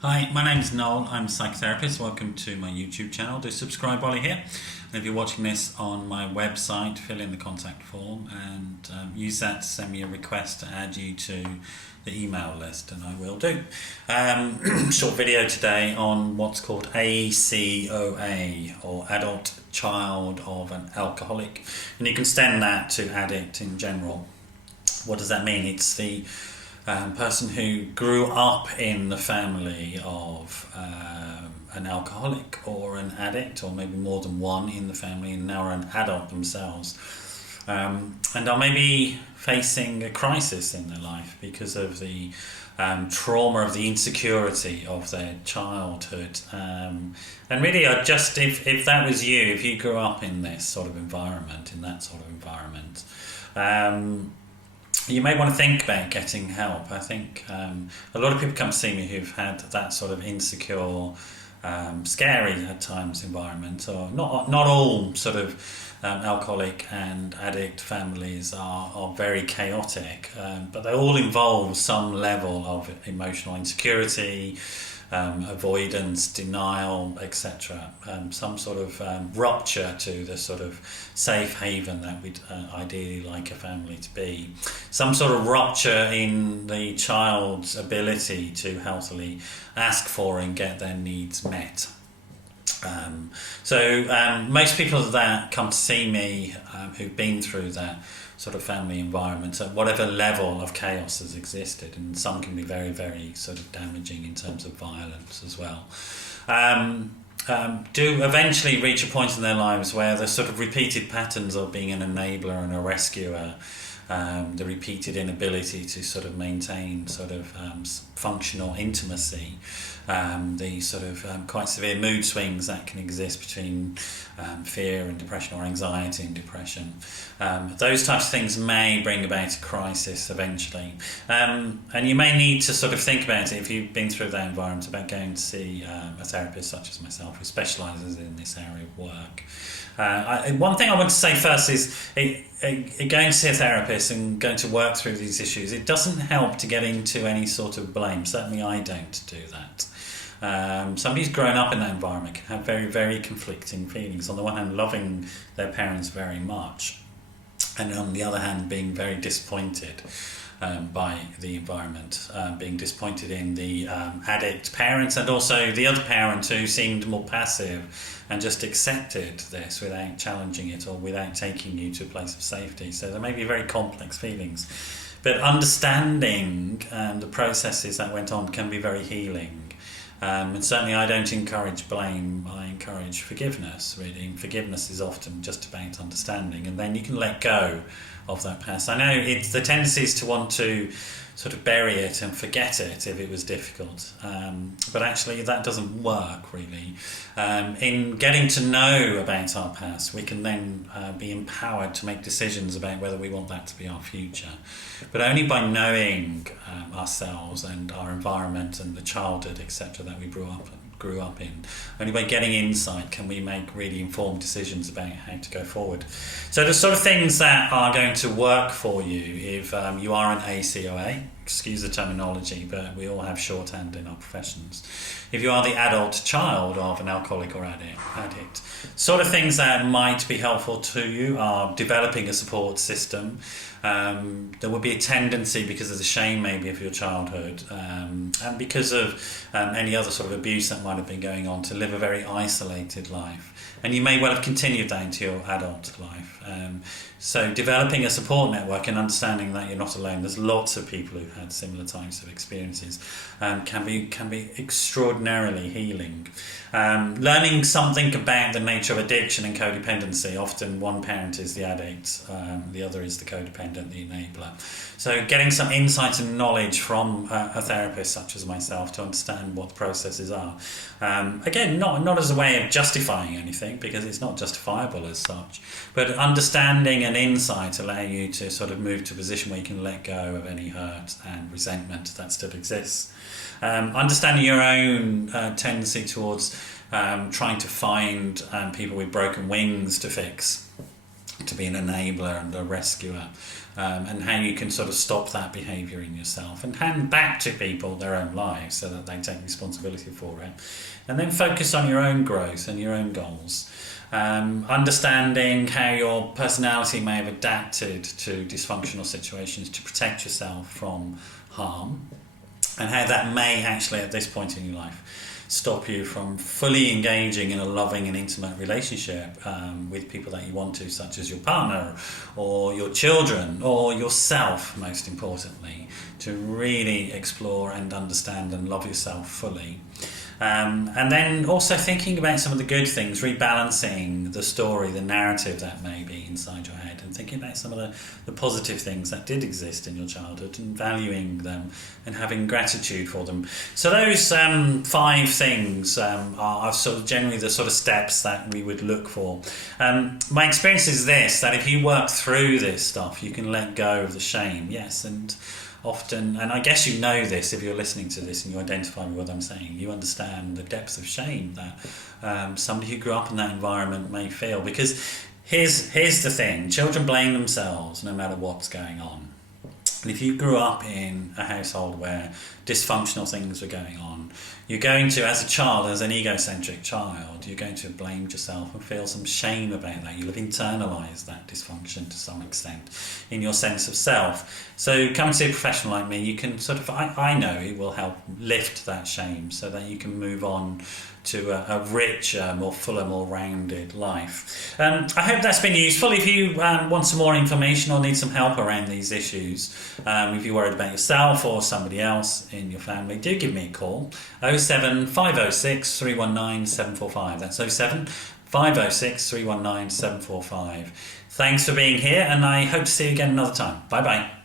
Hi, my name's Noel. I'm a psychotherapist. Welcome to my YouTube channel. Do subscribe while you're here. And if you're watching this on my website, fill in the contact form and use that to send me a request to add you to the email list, and I will do. Short video today on what's called ACOA, or Adult Child of an Alcoholic. And you can extend that to addict in general. What does that mean? It's the person who grew up in the family of an alcoholic or an addict, or maybe more than one in the family, and now are an adult themselves, and are maybe facing a crisis in their life because of the trauma of the insecurity of their childhood. And really, if that was you, if you grew up in this sort of environment, you may want to think about getting help. I think a lot of people come to see me who've had that sort of insecure, scary at times environment. Or not all sort of alcoholic and addict families are very chaotic, but they all involve some level of emotional insecurity, avoidance, denial, etc. Some sort of rupture to the sort of safe haven that we'd ideally like a family to be. Some sort of rupture in the child's ability to healthily ask for and get their needs met. Most people that come to see me who've been through that sort of family environment at whatever level of chaos has existed, and some can be very, very sort of damaging in terms of violence as well, do eventually reach a point in their lives where the sort of repeated patterns of being an enabler and a rescuer, the repeated inability to sort of maintain sort of functional intimacy, the sort of quite severe mood swings that can exist between fear and depression, or anxiety and depression. Those types of things may bring about a crisis eventually. And you may need to sort of think about it, if you've been through that environment, about going to see a therapist such as myself who specialises in this area of work. One thing I want to say first is going to see a therapist and going to work through these issues, it doesn't help to get into any sort of blame. Certainly I don't do that. Somebody who's grown up in that environment can have very, very conflicting feelings. On the one hand, loving their parents very much, and on the other hand, being very disappointed by the environment, being disappointed in the addict parents, and also the other parent who seemed more passive and just accepted this without challenging it or without taking you to a place of safety. So there may be very complex feelings, but understanding the processes that went on can be very healing. And certainly I don't encourage blame, I encourage forgiveness, really. And forgiveness is often just about understanding, and then you can let go of that past. I know it's the tendency is to want to sort of bury it and forget it if it was difficult, but actually that doesn't work, really. In getting to know about our past, we can then be empowered to make decisions about whether we want that to be our future, but only by knowing ourselves and our environment and the childhood, etc., that we grew up in. Only by getting insight can we make really informed decisions about how to go forward. So the sort of things that are going to work for you if you are an ACOA, excuse the terminology, but we all have shorthand in our professions. If you are the adult child of an alcoholic or addict, sort of things that might be helpful to you are developing a support system. There will be a tendency, because of the shame maybe of your childhood, and because of any other sort of abuse that might have been going on, to live a very isolated life. And you may well have continued that into your adult life. So developing a support network and understanding that you're not alone. There's lots of people who've had similar types of experiences, can be extraordinarily healing. Learning something about the nature of addiction and codependency. Often one parent is the addict, the other is the codependent, the enabler. So getting some insight and knowledge from a therapist such as myself to understand what the processes are. Again, not as a way of justifying anything, because it's not justifiable as such, but understanding and insight allow you to sort of move to a position where you can let go of any hurt and resentment that still exists. Understanding your own tendency towards trying to find people with broken wings to fix. to be an enabler and a rescuer, and how you can sort of stop that behaviour in yourself and hand back to people their own lives so that they take responsibility for it, and then focus on your own growth and your own goals. Understanding how your personality may have adapted to dysfunctional situations to protect yourself from harm, and how that may actually at this point in your life stop you from fully engaging in a loving and intimate relationship with people that you want to, such as your partner or your children or yourself, most importantly, to really explore and understand and love yourself fully. And then also thinking about some of the good things, rebalancing the story, the narrative that may be inside your head, and thinking about some of the positive things that did exist in your childhood and valuing them and having gratitude for them. So those 5 things are sort of generally the sort of steps that we would look for. My experience is this, that if you work through this stuff, you can let go of the shame, yes, and often, and I guess you know this if you're listening to this and you identify with what I'm saying, you understand the depth of shame that somebody who grew up in that environment may feel. Because here's the thing, children blame themselves no matter what's going on. And if you grew up in a household where dysfunctional things were going on, you're going to, as a child, as an egocentric child, you're going to have blamed yourself and feel some shame about that. You'll have internalised that dysfunction to some extent in your sense of self. So come to a professional like me, you can sort of, I know it will help lift that shame so that you can move on to a richer, more fuller, more rounded life. I hope that's been useful. If you want some more information or need some help around these issues, if you're worried about yourself or somebody else in your family, do give me a call. 07 506 319 745. That's 07 506 319 745. Thanks for being here, and I hope to see you again another time. Bye bye.